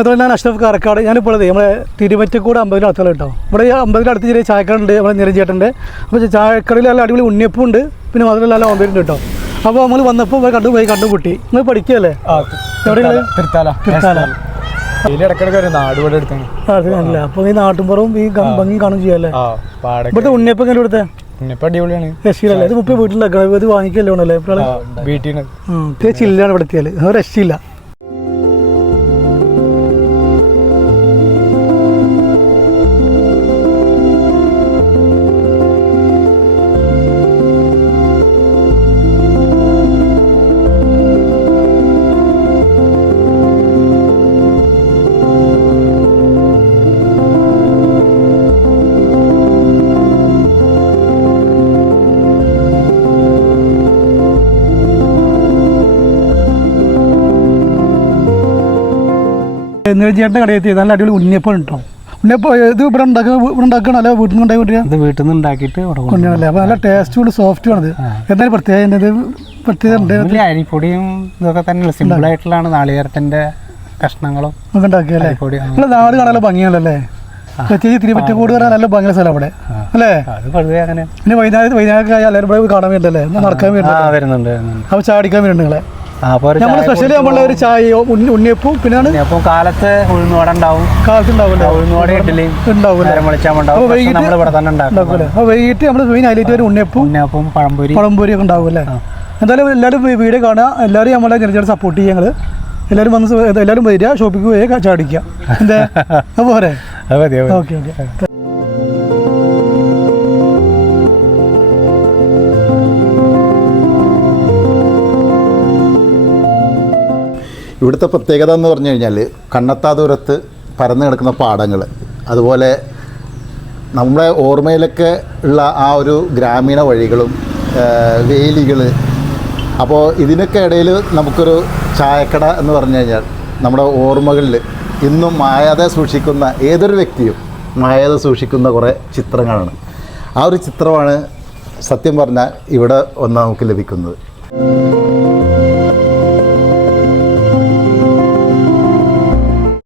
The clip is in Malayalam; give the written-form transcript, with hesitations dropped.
അതുപോലെ ഞാൻ അഷ്റഫ് കാരക്കാട്. ഞാനിപ്പോൾ നമ്മളെ തിരുവറ്റക്കൂട് 50 അടുത്തുള്ള കേട്ടോ. ഇവിടെ 50 അടുത്ത് ചെറിയ ചായക്കടയുണ്ട്, നമ്മളെ നിരഞ്ജേട്ടൻ്റെ. അപ്പോൾ ചായക്കടയിൽ നല്ല അടിപൊളി ഉണ്ണിയപ്പം ഉണ്ട്, പിന്നെ മാത്രമല്ല നല്ല ഓമ്പേരുണ്ട് കേട്ടോ. അപ്പോൾ നമ്മൾ വന്നപ്പോൾ കണ്ടുമുട്ടി. നിങ്ങൾ പഠിക്കുകയല്ലേ? എവിടെയാണ്? അപ്പോൾ ഈ നാട്ടുമ്പുറവും ഈ ഭംഗി കാണും ചെയ്യാല്ലേ? ഇവിടുത്തെ ഉണ്ണിയപ്പം എങ്ങനെ ഇവിടുത്തെ രക്ഷയില്ലല്ലേ? ഇത് 30 വീട്ടിലുണ്ടാക്കണം, ഇത് വാങ്ങിക്കല്ലേ വേണമല്ലേ? ചില്ലാണ് ഇവിടെ എത്തിയാൽ, അത് രക്ഷയില്ല. നിരഞ്ജേട്ടൻ്റെ കടയിൽ എത്തി നല്ല അടിപൊളി ഉണ്ണിയപ്പം ഉണ്ടോ. ഉണ്ണിയപ്പം ഇത് ഇവിടെ ഉണ്ടാക്കണം അല്ല വീട്ടിൽ നിന്ന് ഉണ്ടാക്കി ഇത് വീട്ടിൽ നിന്ന് ഉണ്ടാക്കിയിട്ട് കൊണ്ടുവന്നല്ലേ? അപ്പോൾ നല്ല ടേസ്റ്റും സോഫ്റ്റും ആണത്. എന്തായാലും പ്രത്യേകത അരിപ്പൊടിയും ഇതൊക്കെ തന്നെ സിമ്പിൾ ആയിട്ടുള്ളതാണ്. നാളികേരത്തിൻ്റെ കഷ്ണങ്ങളും ഒക്കെ ഉണ്ടാക്കിയല്ലേ? നല്ല നാട് കാണാൻ ഭംഗിയാണല്ലേ? പ്രത്യേകിച്ച് തിരുവറ്റക്കൂട് കാണാൻ നല്ല ഭംഗിയുള്ള സ്ഥലം അവിടെ അല്ലേ? അങ്ങനെ പിന്നെ വൈകുന്നേരം എല്ലാവരും ഇവിടെ കാണാൻ വേണ്ടല്ലേ, നടക്കാൻ വരുന്നുണ്ട്, അപ്പോൾ ചാടിക്കാൻ വരുന്നുണ്ട് നിങ്ങളെ. നമ്മൾ സ്പെഷ്യലി നമ്മളെ ഒരു ചായയോ ഉണ്ണിയപ്പവും പിന്നെ കാലത്ത് ഉഴുന്നുവട ഉണ്ടാവും, കാലത്തുണ്ടാവില്ല ഉഴുന്നുവട ഇഡ്ഡലിയും ഉണ്ടാവില്ല. അപ്പോൾ വൈകിട്ട് നമ്മൾ മെയിൻ ഹൈലൈറ്റ് ഒരു ഉണ്ണിയപ്പവും പഴംപൊരി ഒക്കെ ഉണ്ടാവും അല്ലേ? എന്തായാലും എല്ലാവരും വീഡിയോ കാണുക, എല്ലാവരും നമ്മളെ ജനജാട് സപ്പോർട്ട് ചെയ്യുക. ഞങ്ങൾ എല്ലാവരും വന്ന് എല്ലാവരും വരിക, ഷോപ്പിക്ക് പോയി ചാടിക്കുക. എന്താ പോരെ? Okay okay. ഇവിടുത്തെ പ്രത്യേകത എന്ന് പറഞ്ഞു കഴിഞ്ഞാൽ കണ്ണെത്താ ദൂരത്ത് പരന്നു കിടക്കുന്ന പാടങ്ങൾ, അതുപോലെ നമ്മുടെ ഓർമ്മയിലൊക്കെ ഉള്ള ആ ഒരു ഗ്രാമീണ വഴികളും വേലികൾ. അപ്പോൾ ഇതിനൊക്കെ ഇടയിൽ നമുക്കൊരു ചായക്കട എന്ന് പറഞ്ഞു കഴിഞ്ഞാൽ നമ്മുടെ ഓർമ്മകളിൽ ഇന്നും മായാതെ സൂക്ഷിക്കുന്ന ഏതൊരു വ്യക്തിയും മായാതെ സൂക്ഷിക്കുന്ന കുറേ ചിത്രങ്ങളാണ്. ആ ഒരു ചിത്രമാണ് സത്യം പറഞ്ഞാൽ ഇവിടെ ഒന്ന് നമുക്ക് ലഭിക്കുന്നത്.